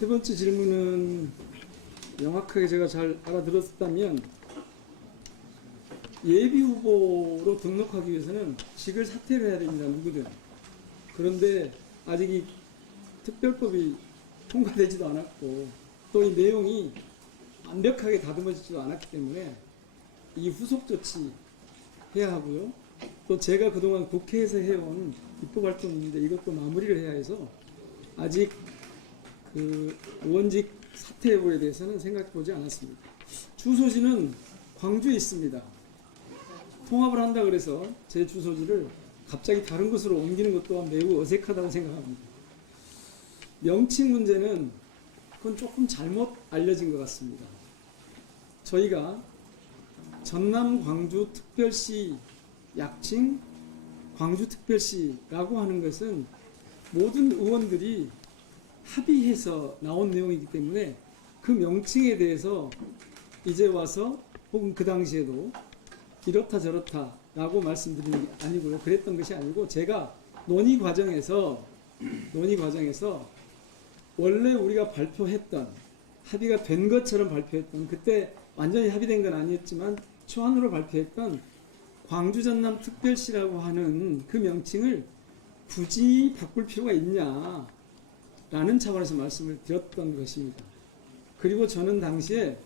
세 번째 질문은 명확하게 제가 잘 알아들었다면 예비 후보로 등록하기 위해서는 직을 사퇴를 해야 됩니다. 누구든. 그런데 아직 이 특별법이 통과되지도 않았고 또 이 내용이 완벽하게 다듬어지지도 않았기 때문에 이 후속 조치 해야 하고요. 또 제가 그동안 국회에서 해온 입법 활동인데 이것도 마무리를 해야 해서 아직 그 의원직 사퇴 여부에 대해서는 생각해 보지 않았습니다. 주소지는 광주에 있습니다. 통합을 한다 그래서 제 주소지를 갑자기 다른 곳으로 옮기는 것 또한 매우 어색하다고 생각합니다. 명칭 문제는 그건 조금 잘못 알려진 것 같습니다. 저희가 전남 광주특별시 약칭 광주특별시라고 하는 것은 모든 의원들이 합의해서 나온 내용이기 때문에 그 명칭에 대해서 이제 와서 혹은 그 당시에도 이렇다 저렇다 라고 말씀드리는 게 아니고요. 그랬던 것이 아니고 제가 논의 과정에서 원래 우리가 발표했던 합의가 된 것처럼 발표했던 그때 완전히 합의된 건 아니었지만 초안으로 발표했던 광주 전남 특별시라고 하는 그 명칭을 굳이 바꿀 필요가 있냐 라는 차원에서 말씀을 드렸던 것입니다. 그리고 저는 당시에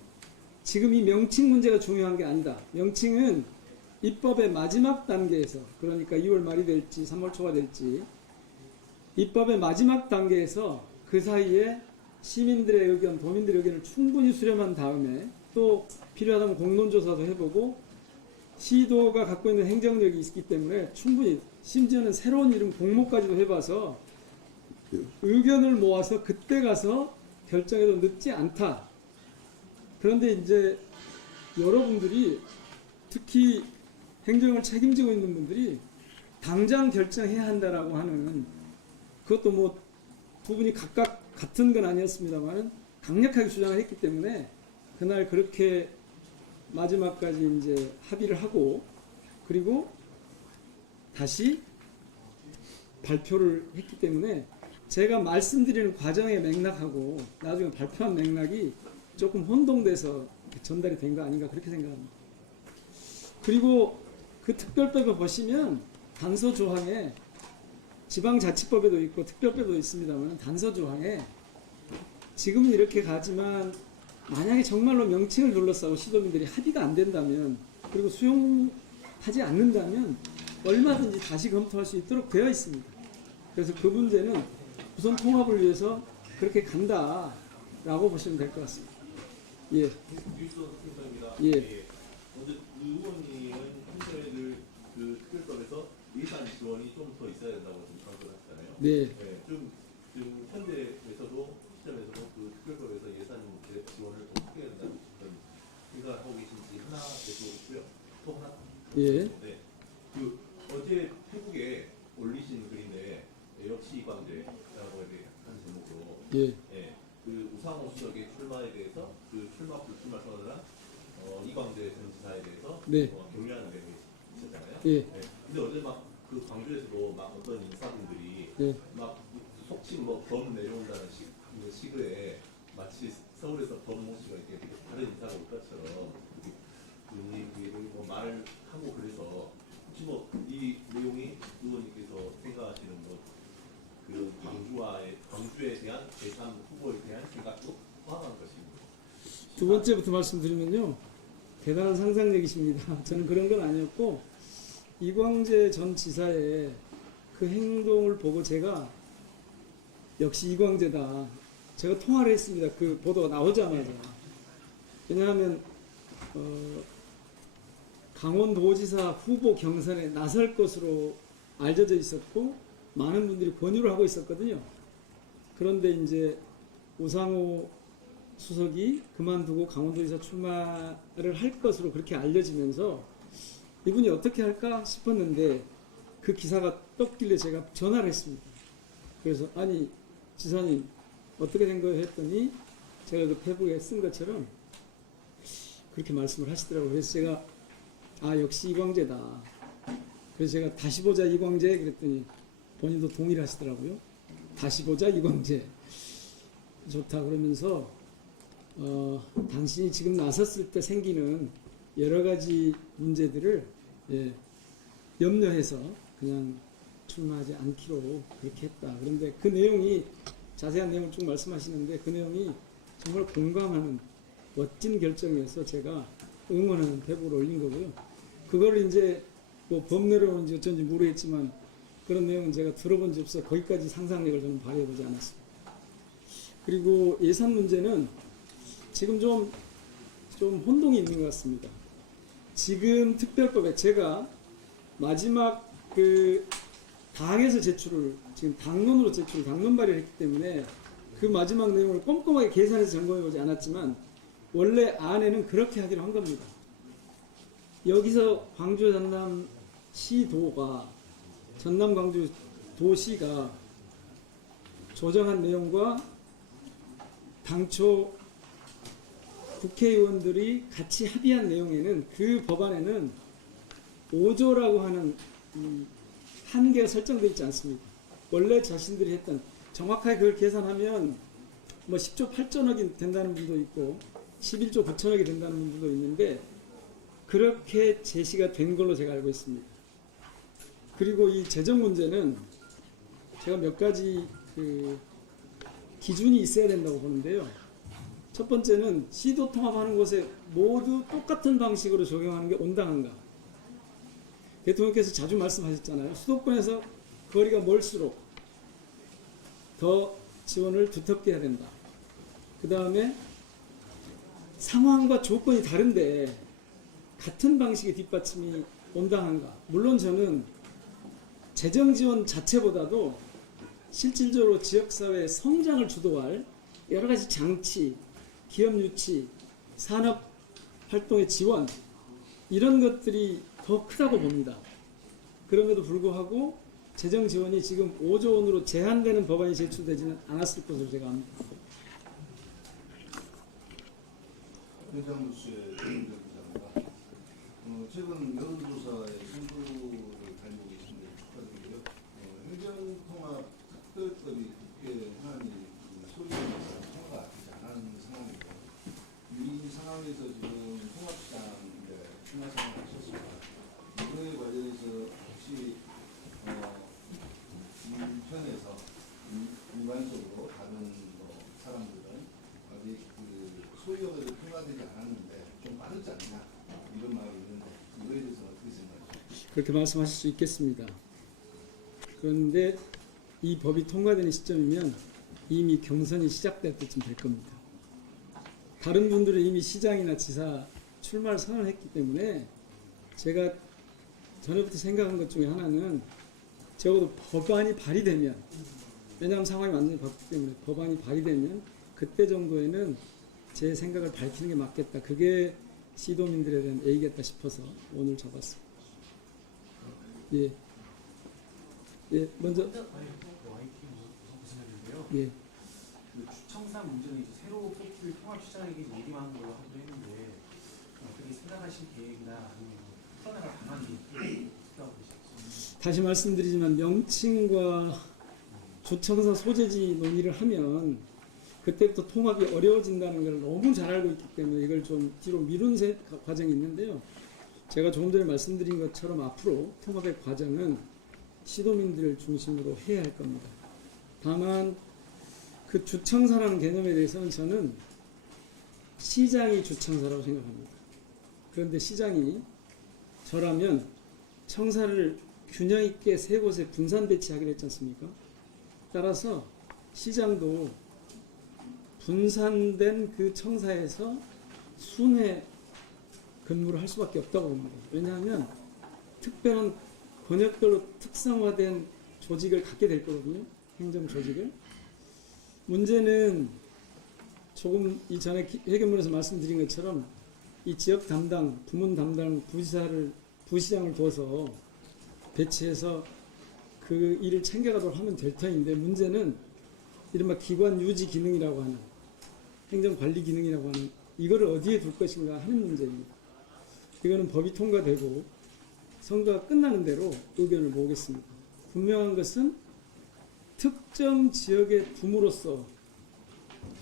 지금 이 명칭 문제가 중요한 게 아니다. 명칭은 입법의 마지막 단계에서 그러니까 2월 말이 될지 3월 초가 될지 입법의 마지막 단계에서 그 사이에 시민들의 의견, 도민들의 의견을 충분히 수렴한 다음에 또 필요하다면 공론조사도 해보고 시도가 갖고 있는 행정력이 있기 때문에 충분히 심지어는 새로운 이름 공모까지도 해봐서 의견을 모아서 그때 가서 결정해도 늦지 않다. 그런데 이제 여러분들이 특히 행정을 책임지고 있는 분들이 당장 결정해야 한다라고 하는 그것도 뭐 두 분이 각각 같은 건 아니었습니다만 강력하게 주장을 했기 때문에 그날 그렇게 마지막까지 이제 합의를 하고 그리고 다시 발표를 했기 때문에 제가 말씀드리는 과정의 맥락하고 나중에 발표한 맥락이 조금 혼동돼서 전달이 된 거 아닌가 그렇게 생각합니다. 그리고 그 특별법을 보시면 단서 조항에 지방자치법에도 있고 특별법에도 있습니다만 단서 조항에 지금은 이렇게 가지만 만약에 정말로 명칭을 둘러싸고 시도민들이 합의가 안 된다면 그리고 수용하지 않는다면 얼마든지 다시 검토할 수 있도록 되어 있습니다. 그래서 그 문제는 우선 통합을 위해서 그렇게 간다라고 보시면 될 것 같습니다. 예. 예. 어제 의원님은 현재를 그 특별법에서 예산 지원이 좀 더 있어야 된다고 좀 강조를 하시잖아요. 네. 네. 좀 현재에서도 시점에서도 그 특별법에서 예산 지원을 더 크게 해야 된다는 그런 생각을 하고 계신지 하나 여쭤보고요. 또 하나. 예. 네. 그 어제 페북에 올리신 글인데 역시 이광재라고 한 제목으로. 예. 네. 그 우상호 수석의 출마에 대해서 그 출마 불출마 선언을 한 이광재 전 지사에 대해서 네. 격려하는 내용이 있었잖아요. 예. 네. 근데 어제 막 그 광주에서도 막 어떤 인사분들이 예. 막 속칭 뭐 범 내려온다는 시그에 마치 서울에서 범모 씨가 이렇게 다른 인사가 올 것처럼 뭐 말을 하고 그래서 혹시 뭐 이 내용이 의원님께서 생각하시는 뭐 그 광주에 대한 제3 후보에 대한 생각도 포함한 것입니다. 두 번째부터 말씀드리면요. 대단한 상상력이십니다. 저는 그런 건 아니었고 이광재 전 지사의 그 행동을 보고 제가 역시 이광재다. 제가 통화를 했습니다. 그 보도가 나오자마자. 왜냐하면 강원도지사 후보 경선에 나설 것으로 알려져 있었고 많은 분들이 권유를 하고 있었거든요. 그런데 이제 우상호 수석이 그만두고 강원도지사 출마를 할 것으로 그렇게 알려지면서 이분이 어떻게 할까 싶었는데 그 기사가 떴길래 제가 전화를 했습니다. 그래서 아니 지사님 어떻게 된 거예요 했더니 제가 그 페북에 쓴 것처럼 그렇게 말씀을 하시더라고요. 그래서 제가 아 역시 이광재다. 그래서 제가 다시 보자 이광재 그랬더니 본인도 동의를 하시더라고요. 다시 보자 이광재. 좋다 그러면서 당신이 지금 나섰을 때 생기는 여러 가지 문제들을 염려해서 그냥 출마하지 않기로 그렇게 했다. 그런데 그 내용이 자세한 내용을 쭉 말씀하시는데 그 내용이 정말 공감하는 멋진 결정이어서 제가 응원하는 대보를 올린 거고요. 그거를 이제 뭐 법내로는지 어쩐지 모르겠지만 그런 내용은 제가 들어본 적 없어 거기까지 상상력을 저는 발휘해보지 않았습니다. 그리고 예산 문제는 지금 좀 혼동이 있는 것 같습니다. 지금 특별법에 제가 마지막 그 당에서 제출을 지금 당론으로 당론 발의를 했기 때문에 그 마지막 내용을 꼼꼼하게 계산해서 점검해보지 않았지만 원래 안에는 그렇게 하기로 한 겁니다. 여기서 광주 전남 시도가 전남 광주 도시가 조정한 내용과 당초 국회의원들이 같이 합의한 내용에는 그 법안에는 5조라고 하는 한계가 설정되어 있지 않습니다. 원래 자신들이 했던 정확하게 그걸 계산하면 뭐 10조 8천억이 된다는 분도 있고 11조 9천억이 된다는 분들도 있는데 그렇게 제시가 된 걸로 제가 알고 있습니다. 그리고 이 재정 문제는 제가 몇 가지 그 기준이 있어야 된다고 보는데요. 첫 번째는 시도 통합하는 곳에 모두 똑같은 방식으로 적용하는 게 온당한가. 대통령께서 자주 말씀하셨잖아요. 수도권에서 거리가 멀수록 더 지원을 두텁게 해야 된다. 그 다음에 상황과 조건이 다른데 같은 방식의 뒷받침이 온당한가. 물론 저는 재정 지원 자체보다도 실질적으로 지역사회의 성장을 주도할 여러 가지 장치, 기업 유치, 산업 활동의 지원 이런 것들이 더 크다고 봅니다. 그럼에도 불구하고 재정 지원이 지금 5조 원으로 제한되는 법안이 제출되지는 않았을 것으로 제가 압니다. 회장부 씨의 기자입니다. 최근 여론조사의 승부를 달리고 계신데 축하드리고요. 행정통합 특별법이 국회 현안이 소위원회에서 통과가 되지 않은 상황이고 이 상황에서 지금 통합시장에 출마 선언을 하셨습니다. 이거에 관련해서 혹시 이 편에서 일반적으로 다른 사람들은 아직 그 소위원회도 통과되지 않았는데 좀 빠르지 않냐 이런 말이 있는데 이거에 대해서 어떻게 생각하십니까? 그렇게 말씀하실 수 있겠습니다. 그런데 이 법이 통과되는 시점이면 이미 경선이 시작될 때쯤 될 겁니다. 다른 분들은 이미 시장이나 지사 출마를 선언했기 때문에 제가 전에부터 생각한 것 중에 하나는 적어도 법안이 발의되면 왜냐하면 상황이 완전히 바뀌기 때문에 법안이 발의되면 그때 정도에는 제 생각을 밝히는 게 맞겠다. 그게 시도민들에 대한 예의겠다 싶어서 오늘 적었습니다. 예. 예, 먼저. 예. 그 주청사 문제는 이제 새로 뽑힐 통합시장에게 얘기만 걸로 하기로 했는데 어떻게 생각하실 계획이나 아니면 풀어나갈 방안이 있다고 보시겠습니까? 다시 말씀드리지만 명칭과 주청사 소재지 논의를 하면 그때부터 통합이 어려워진다는 걸 너무 잘 알고 있기 때문에 이걸 좀 뒤로 미룬 과정이 있는데요. 제가 조금 전에 말씀드린 것처럼 앞으로 통합의 과정은 시도민들을 중심으로 해야 할 겁니다. 다만 그 주청사라는 개념에 대해서는 저는 시장이 주청사라고 생각합니다. 그런데 시장이 저라면 청사를 균형 있게 세 곳에 분산 배치하기로 했지 않습니까? 따라서 시장도 분산된 그 청사에서 순회 근무를 할 수밖에 없다고 봅니다. 왜냐하면 특별한 권역별로 특성화된 조직을 갖게 될 거거든요. 행정 조직을. 문제는 조금 이전에 회견문에서 말씀드린 것처럼 이 지역 담당, 부문 담당 부시장을 둬서 배치해서 그 일을 챙겨가도록 하면 될 터인데 문제는 이른바 기관 유지 기능이라고 하는 행정관리 기능이라고 하는 이거를 어디에 둘 것인가 하는 문제입니다. 이거는 법이 통과되고 선거가 끝나는 대로 의견을 모으겠습니다. 분명한 것은 특정 지역의 붐으로서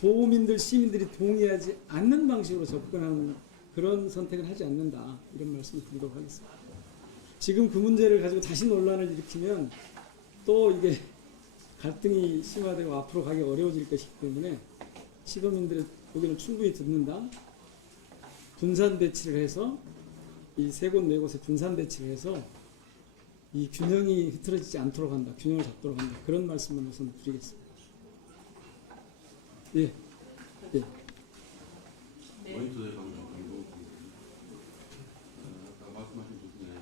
도민들, 시민들이 동의하지 않는 방식으로 접근하는 그런 선택을 하지 않는다. 이런 말씀을 드리도록 하겠습니다. 지금 그 문제를 가지고 다시 논란을 일으키면 또 이게 갈등이 심화되고 앞으로 가기 어려워질 것이기 때문에 시도민들의 의견을 충분히 듣는다. 분산 배치를 해서 이 세 곳 네 곳에 분산 배치를 해서 이 균형이 흐트러지지 않도록 한다. 균형을 잡도록 한다. 그런 말씀을 우선 드리겠습니다. 예. 예. 포인트 대상 정도 아까 말씀하신 것 중에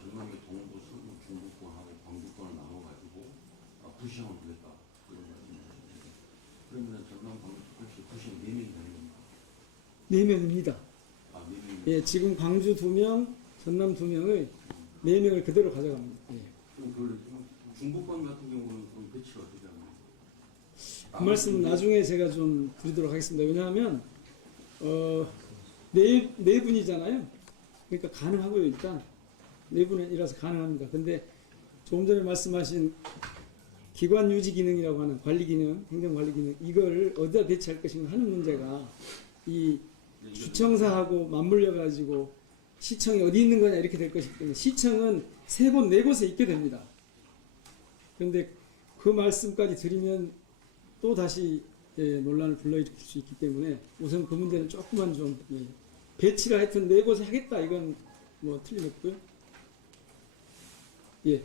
전남의 동부, 서부, 중부권하고 광주권을 나눠가지고 구시장을 두겠다 그런 말씀이셨는데 그러면 전남, 광주, 특별시 구시장 4명이 되는 겁니까? 4명입니다. 4명이 예, 지금 광주 2명, 전남 2명의 4명을 그대로 가져갑니다. 예. 그럼 그 중부권 같은 경우는 그럼 배치가 어떻게 하나요? 그 말씀 나중에 제가 좀 드리도록 하겠습니다. 왜냐하면 네 분이잖아요. 그러니까 가능하고요. 일단 네 분이라서 가능합니다. 근데 조금 전에 말씀하신 기관 유지 기능이라고 하는 관리 기능, 행정 관리 기능 이걸 어디다 배치할 것인가 하는 문제가 이 주청사하고 맞물려 가지고 시청이 어디 있는 거냐 이렇게 될 것이기 때문에 시청은 3곳 4곳에 있게 됩니다. 그런데 그 말씀까지 드리면 또 다시 논란을 불러일으킬 수 있기 때문에 우선 그 문제는 조금만 좀 배치를 하여튼 4곳에 하겠다 이건 뭐 틀림없고요. 예. 네,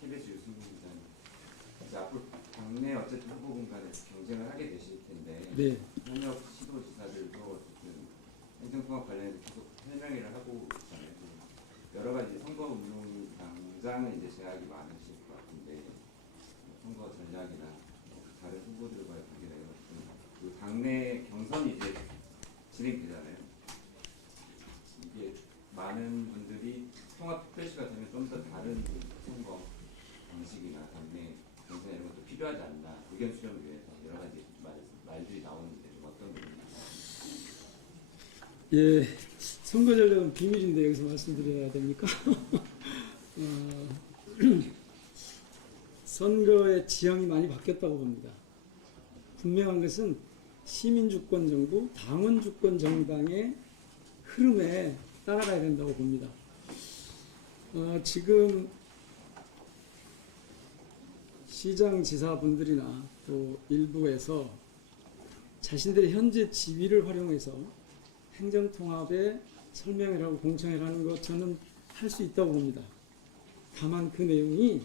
KBS 유승민 기자님. 이제 앞으로 당내 어쨌든 후보 공간에서 경쟁을 하게 되실 텐데 네. 현역 시도지사들도 어쨌든 행정통합 관련해서 계속 설명회를 하고 있잖아요. 여러 가지 선거 운동이 당장은 이제 제약이 많으실 것 같은데 선거 전략이나 다른 후보들과의 관계나 이런 그 당내 경선이 이제 진행되잖아요. 이게 많은 분들이 통합특별시가 되면 좀 더 다른 선거 방식이나 당내 경선 이런 것도 필요하지 않나 의견 수렴을 위해서 여러 가지 말들이 나오는데 좀 어떤 의견이나요? 예. 선거 전략은 비밀인데 여기서 말씀드려야 됩니까? 선거의 지형이 많이 바뀌었다고 봅니다. 분명한 것은 시민주권 정부, 당원주권 정당의 흐름에 따라가야 된다고 봅니다. 지금 시장 지사분들이나 또 일부에서 자신들의 현재 지위를 활용해서 행정통합에 설명을 하고 공청회를 하는 것 저는 할 수 있다고 봅니다. 다만 그 내용이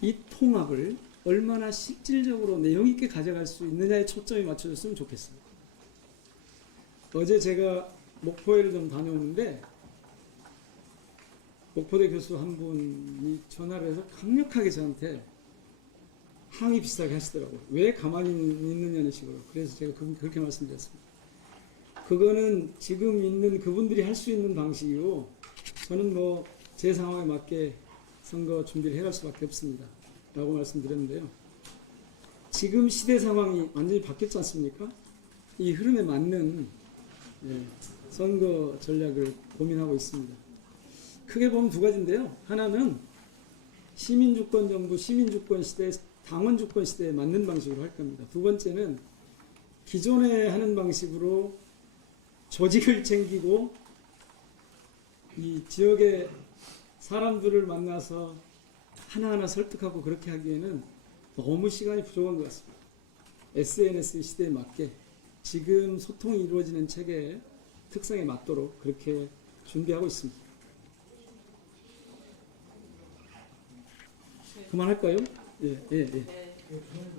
이 통합을 얼마나 실질적으로 내용 있게 가져갈 수 있느냐에 초점이 맞춰졌으면 좋겠습니다. 어제 제가 목포에를 좀 다녀오는데 목포대 교수 한 분이 전화를 해서 강력하게 저한테 항의 비슷하게 하시더라고요. 왜 가만히 있느냐는 식으로. 그래서 제가 그렇게 말씀드렸습니다. 그거는 지금 있는 그분들이 할 수 있는 방식이고 저는 뭐 제 상황에 맞게 선거 준비를 해갈 수밖에 없습니다. 라고 말씀드렸는데요. 지금 시대 상황이 완전히 바뀌었지 않습니까? 이 흐름에 맞는 선거 전략을 고민하고 있습니다. 크게 보면 두 가지인데요. 하나는 시민주권 정부, 시민주권 시대, 당원주권 시대에 맞는 방식으로 할 겁니다. 두 번째는 기존에 하는 방식으로 조직을 챙기고 이 지역의 사람들을 만나서 하나하나 설득하고 그렇게 하기에는 너무 시간이 부족한 것 같습니다. SNS 시대에 맞게 지금 소통이 이루어지는 체계의 특성에 맞도록 그렇게 준비하고 있습니다. 그만할까요? 예. 전화해서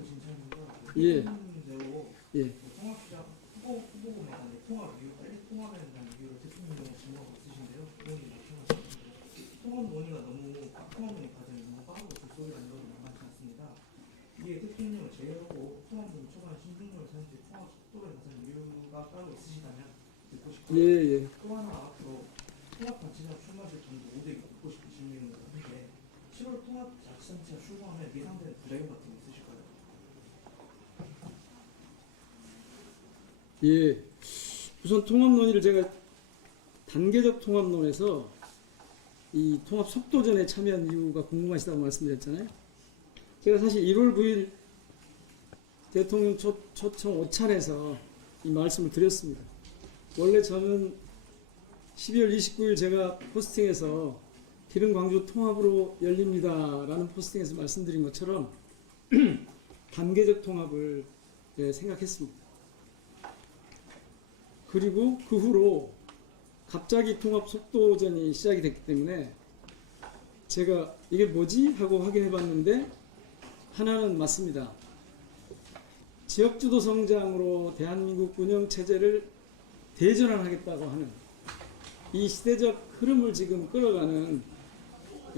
진짜입니다. 예. 대로 예. 통합시장 후보군에 대한 통합 이유, 빨리 통합해야 된다는 이유로 대통령의 증거가 있으신데요. 의원님 말씀하셨습니다. 통합 논의가 너무 통합 논의 과정이 너무 빠르고 불소리가 이루어지면 만만치 않습니다. 이게 대통령을 제외하고 통합론을 초반에 신중론을 사는데 통합 속도를 가진 이유가 따로 있으시다면 듣고 싶고요. 예. 또 하나 앞으로 통합 단체장 출마하실 분도 5대 듣고 싶으신 것 같은데 7월 통합 자치단체가 출마하면 예상되는 부작용 같은 게 있으실까요? 예. 우선 통합 논의를 제가 단계적 통합론에서 이 통합 속도전에 참여한 이유가 궁금하시다고 말씀드렸잖아요. 제가 사실 1월 9일 대통령 초청 오찬에서 이 말씀을 드렸습니다. 원래 저는 12월 29일 제가 포스팅에서 기름 광주 통합으로 열립니다라는 포스팅에서 말씀드린 것처럼 단계적 통합을 생각했습니다. 그리고 그 후로 갑자기 통합 속도전이 시작이 됐기 때문에 제가 이게 뭐지? 하고 확인해 봤는데 하나는 맞습니다. 지역주도 성장으로 대한민국 운영체제를 대전환하겠다고 하는 이 시대적 흐름을 지금 끌어가는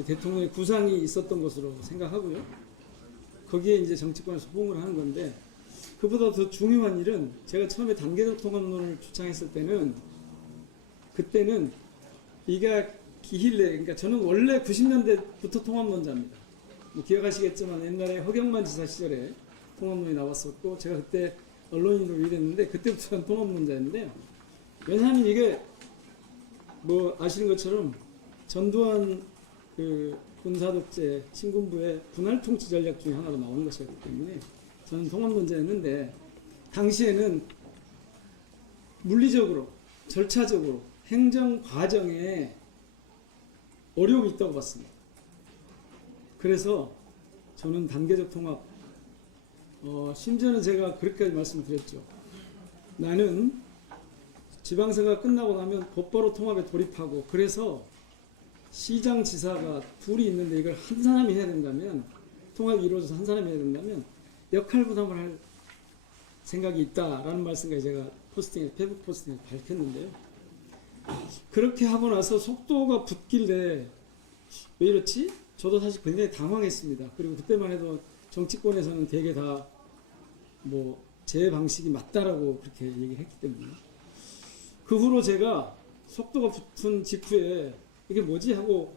대통령의 구상이 있었던 것으로 생각하고요. 거기에 이제 정치권에 소봉을 하는 건데 그보다 더 중요한 일은 제가 처음에 단계적 통합론을 주창했을 때는 그때는 이가 기힐래 그러니까 저는 원래 90년대부터 통합론자입니다. 뭐 기억하시겠지만 옛날에 허경만 지사 시절에 통합론이 나왔었고 제가 그때 언론인으로 일했는데 그때부터 저는 통합론자인데요. 왜냐하면 이게 뭐 아시는 것처럼 전두환 그 군사독재 신군부의 분할 통치 전략 중에 하나로 나오는 것이었기 때문에 저는 통합론자였는데 당시에는 물리적으로 절차적으로 행정 과정에 어려움이 있다고 봤습니다. 그래서 저는 단계적 통합 심지어는 제가 그렇게까지 말씀드렸죠. 나는 지방선거가 끝나고 나면 곧바로 통합에 돌입하고 그래서 시장 지사가 둘이 있는데 이걸 한 사람이 해야 된다면 통합이 이루어져서 한 사람이 해야 된다면 역할 부담을 할 생각이 있다라는 말씀까지 제가 페이북 포스팅에 밝혔는데요. 그렇게 하고 나서 속도가 붙길래 왜 이렇지? 저도 사실 굉장히 당황했습니다. 그리고 그때만 해도 정치권에서는 되게 다 뭐 제 방식이 맞다라고 그렇게 얘기를 했기 때문에 그 후로 제가 속도가 붙은 직후에 이게 뭐지 하고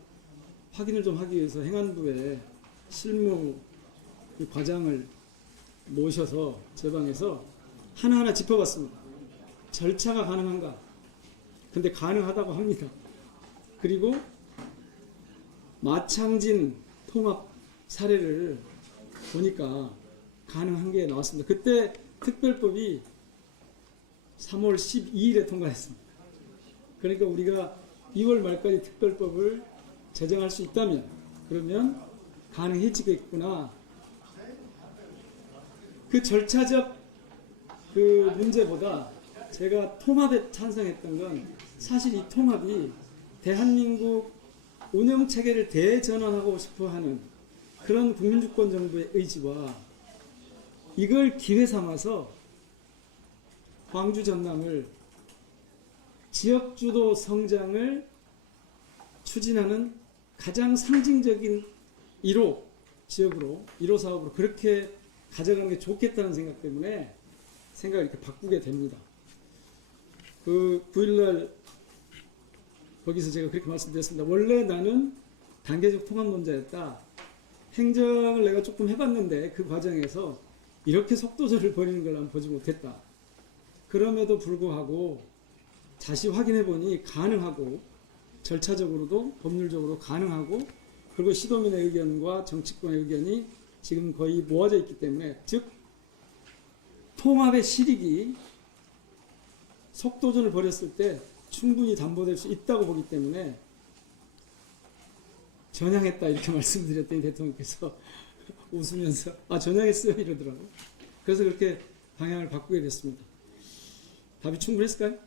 확인을 좀 하기 위해서 행안부에 실무 과장을 모셔서 제 방에서 하나하나 짚어봤습니다. 절차가 가능한가? 근데 가능하다고 합니다. 그리고 마창진 통합 사례를 보니까 가능한 게 나왔습니다. 그때 특별법이 3월 12일에 통과했습니다. 그러니까 우리가 2월 말까지 특별법을 제정할 수 있다면 그러면 가능해지겠구나. 그 절차적 그 문제보다 제가 통합에 찬성했던 건 사실 이 통합이 대한민국 운영체계를 대전환하고 싶어하는 그런 국민주권 정부의 의지와 이걸 기회 삼아서 광주 전남을 지역주도 성장을 추진하는 가장 상징적인 1호 지역으로 1호 사업으로 그렇게 가져가는 게 좋겠다는 생각 때문에 생각을 이렇게 바꾸게 됩니다. 그 9일날 거기서 제가 그렇게 말씀드렸습니다. 원래 나는 단계적 통합론자였다. 행정을 내가 조금 해봤는데 그 과정에서 이렇게 속도전을 벌이는 걸 난 보지 못했다. 그럼에도 불구하고 다시 확인해보니 가능하고 절차적으로도 법률적으로 가능하고 그리고 시도민의 의견과 정치권의 의견이 지금 거의 모아져 있기 때문에 즉 통합의 실익이 속도전을 벌였을 때 충분히 담보될 수 있다고 보기 때문에 전향했다 이렇게 말씀드렸더니 대통령께서 웃으면서 전향했어요 이러더라고요. 그래서 그렇게 방향을 바꾸게 됐습니다. 답이 충분했을까요?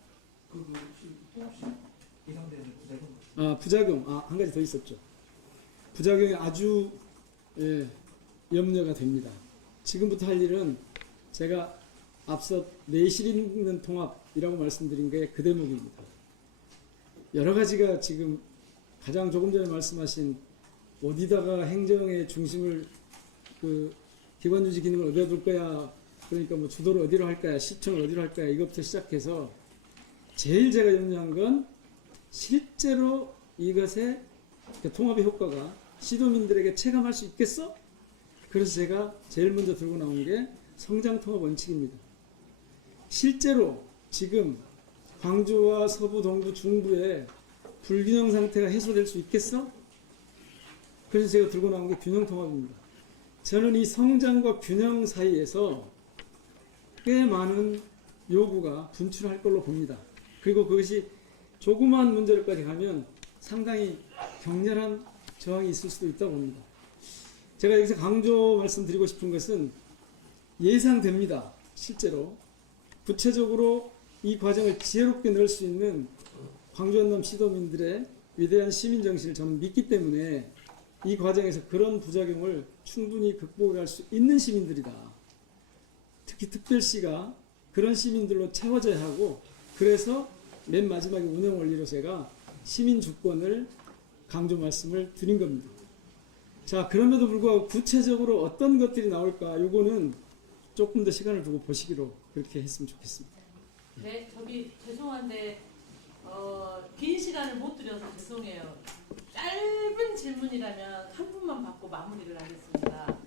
예상되는 부작용. 부작용. 한 가지 더 있었죠. 부작용이 아주 염려가 됩니다. 지금부터 할 일은 제가 앞서 내실 있는 통합이라고 말씀드린 게 그 대목입니다. 여러 가지가 지금 가장 조금 전에 말씀하신 어디다가 행정의 중심을 그 기관 유지 기능을 어디다 둘 거야. 그러니까 뭐 주도를 어디로 할 거야. 시청을 어디로 할 거야. 이것부터 시작해서 제일 제가 염려한 건 실제로 이것의 통합의 효과가 시도민들에게 체감할 수 있겠어? 그래서 제가 제일 먼저 들고 나온 게 성장통합 원칙입니다. 실제로 지금 광주와 서부, 동부, 중부의 불균형 상태가 해소될 수 있겠어? 그래서 제가 들고 나온 게 균형통합입니다. 저는 이 성장과 균형 사이에서 꽤 많은 요구가 분출할 걸로 봅니다. 그리고 그것이 조그마한 문제로까지 가면 상당히 격렬한 저항이 있을 수도 있다고 봅니다. 제가 여기서 강조 말씀드리고 싶은 것은 예상됩니다. 실제로 구체적으로 이 과정을 지혜롭게 넣을 수 있는 광주 전남 시도민들의 위대한 시민 정신을 저는 믿기 때문에 이 과정에서 그런 부작용을 충분히 극복할 수 있는 시민들이다. 특히 특별시가 그런 시민들로 채워져야 하고, 그래서 맨 마지막에 운영 원리로 제가 시민 주권을 강조 말씀을 드린 겁니다. 자, 그럼에도 불구하고 구체적으로 어떤 것들이 나올까, 요거는 조금 더 시간을 두고 보시기로 그렇게 했으면 좋겠습니다. 네, 저기 죄송한데 긴 시간을 못 드려서 죄송해요. 짧은 질문이라면 한 분만 받고 마무리를 하겠습니다.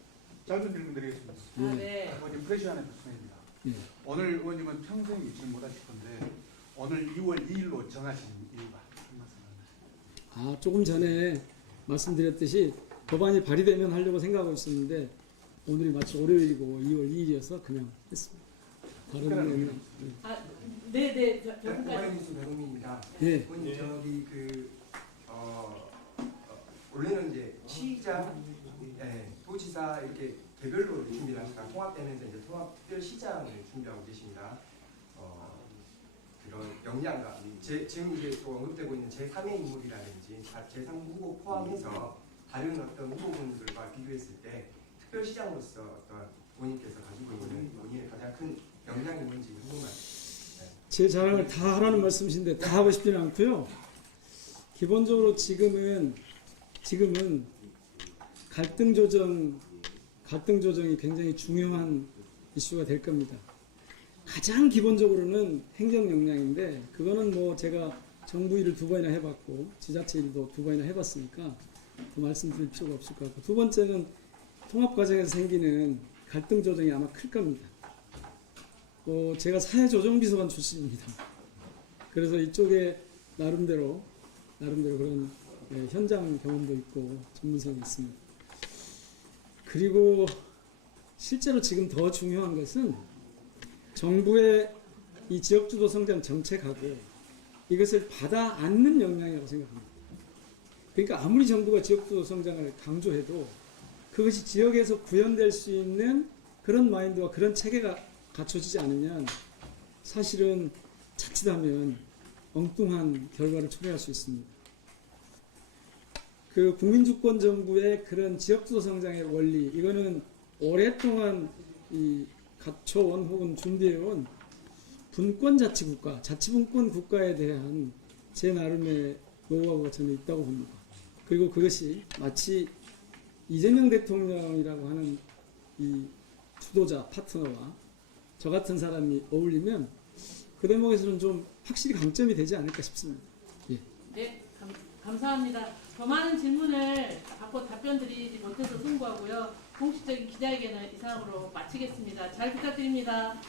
짧은 질문 드리겠습니다. 아, 네. 의원님 프레시안의 박순입니다. 예. 오늘 의원님은 평생 잊지 못하실 건데 오늘 2월 2일로 정하신 이유가 한 말씀 해주세요. 아, 조금 전에 말씀드렸듯이 법안이 발의되면 하려고 생각하고 있었는데 오늘이 마치 월요일이고 2월 2일이어서 그냥 했습니다. 다른 의원은 아, 네, 여기까지. 오마이뉴스 배동민입니다. 예. 저기 원래는 이제 시장, 도지사 이렇게 개별로 준비를 하시다가 통합되면서 이제 통합별 시장을 준비하고 계십니다. 그런 역량과 지금 이제 또 언급되고 있는 제3의 인물이라든지 제3 후보 포함해서 다른 어떤 후보분들과 비교했을 때 특별시장으로서 어떤 본인께서 가지고 있는 본인의 가장 큰 역량이 뭔지 궁금합니다. 제 자랑을 다 하라는 말씀이신데 다 하고 싶지는 않고요. 기본적으로 지금은 갈등 조정이 굉장히 중요한 이슈가 될 겁니다. 가장 기본적으로는 행정 역량인데 그거는 뭐 제가 정부 일을 2번이나 해봤고 지자체 일도 2번이나 해봤으니까 더 말씀드릴 필요가 없을 것 같고, 두 번째는 통합 과정에서 생기는 갈등 조정이 아마 클 겁니다. 제가 사회조정비서관 출신입니다. 그래서 이쪽에 나름대로 그런 현장 경험도 있고 전문성이 있습니다. 그리고 실제로 지금 더 중요한 것은 정부의 이 지역주도 성장 정책하고 이것을 받아 안는 역량이라고 생각합니다. 그러니까 아무리 정부가 지역주도 성장을 강조해도 그것이 지역에서 구현될 수 있는 그런 마인드와 그런 체계가 갖춰지지 않으면 사실은 자칫하면 엉뚱한 결과를 초래할 수 있습니다. 그 국민주권 정부의 그런 지역주도 성장의 원리, 이거는 오랫동안 이 갖춰온 혹은 준비해온 분권자치국가, 자치분권 국가에 대한 제 나름의 노하우가 저는 있다고 봅니다. 그리고 그것이 마치 이재명 대통령이라고 하는 이 주도자, 파트너와 저 같은 사람이 어울리면 그 대목에서는 좀 확실히 강점이 되지 않을까 싶습니다. 예. 네, 감사합니다. 더 많은 질문을 받고 답변 드리지 못해서 송구하고요. 공식적인 기자회견을 이상으로 마치겠습니다. 잘 부탁드립니다.